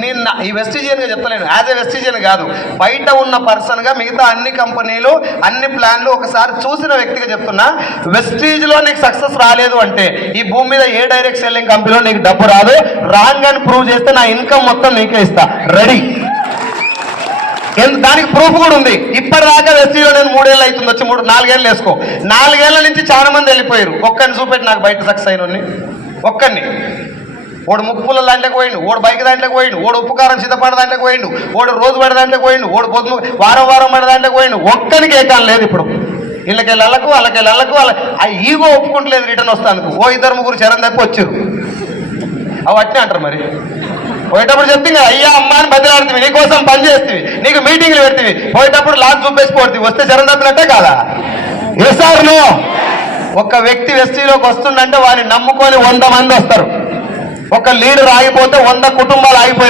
నేను ఈ వెస్టిజియన్గా చెప్తలేను, as a వెస్టిజియన్ కాదు, బయట ఉన్న పర్సన్గా మిగతా అన్ని కంపెనీలు అన్ని ప్లాన్లు ఒకసారి చూసిన వ్యక్తిగా చెప్తున్నా. వెస్టీజ్లో నీకు సక్సెస్ రాలేదు అంటే ఈ భూమి మీద ఏ డైరెక్ట్ సెల్లింగ్ కంపెనీలో నీకు డబ్బు రాదు. రాంగ్ అని ప్రూవ్ చేస్తే నా ఇన్కమ్ మొత్తం నీకే ఇస్తా, రెడీ. దానికి ప్రూఫ్ కూడా ఉంది. ఇప్పటిదాకా వెస్టీజ్లో నేను 3 ఏళ్ళు అవుతుంది వచ్చి 4 ఏళ్ళు వేసుకో. 4 ఏళ్ల నుంచి చాలా మంది వెళ్ళిపోయారు. ఒక్కరిని చూపెట్టి నాకు బయట సక్సెస్ అయిన ఒక్కరిని. ఓడు ముక్కుపుల్ల దాంట్లోకి పోయిండు, ఓడు బైక్ దాంట్లోకి పోయిండు, ఓడు ఉప్పు కారం సిద్ధపడ దాంట్లోకి పోయిండు, ఓడు రోజు పడే దాంట్లోకి పోయిండు, ఓడు పొద్దు వారం పడే దాంట్లోకి పోయిండు. ఒక్కరికి ఏకాలం లేదు ఇప్పుడు. వీళ్ళకెళ్ళకు వాళ్ళ ఆ ఈగో ఒప్పుకుంటలేదు రిటర్న్ వస్తాను. ఓ 2-3 చరణ్ తప్పి వచ్చారు. అవి అట్నే అంటారు. మరి పోయేటప్పుడు చెప్తే అయ్యా అమ్మ అని బదిలాడుతుంది, నీకోసం పని చేస్తుంది, నీకు మీటింగ్లు పెడుతుంది, పోయేటప్పుడు లాస్ట్ చూపేసిపోతుంది. వస్తే చరణ్ తప్పినట్టే కాదా? Sir no. ఒక వ్యక్తి వెస్టీలోకి వస్తుండంటే వారిని నమ్ముకొని 100 మంది వస్తారు. ఒక లీడర్ ఆగిపోతే 100 కుటుంబాలు ఆగిపోయి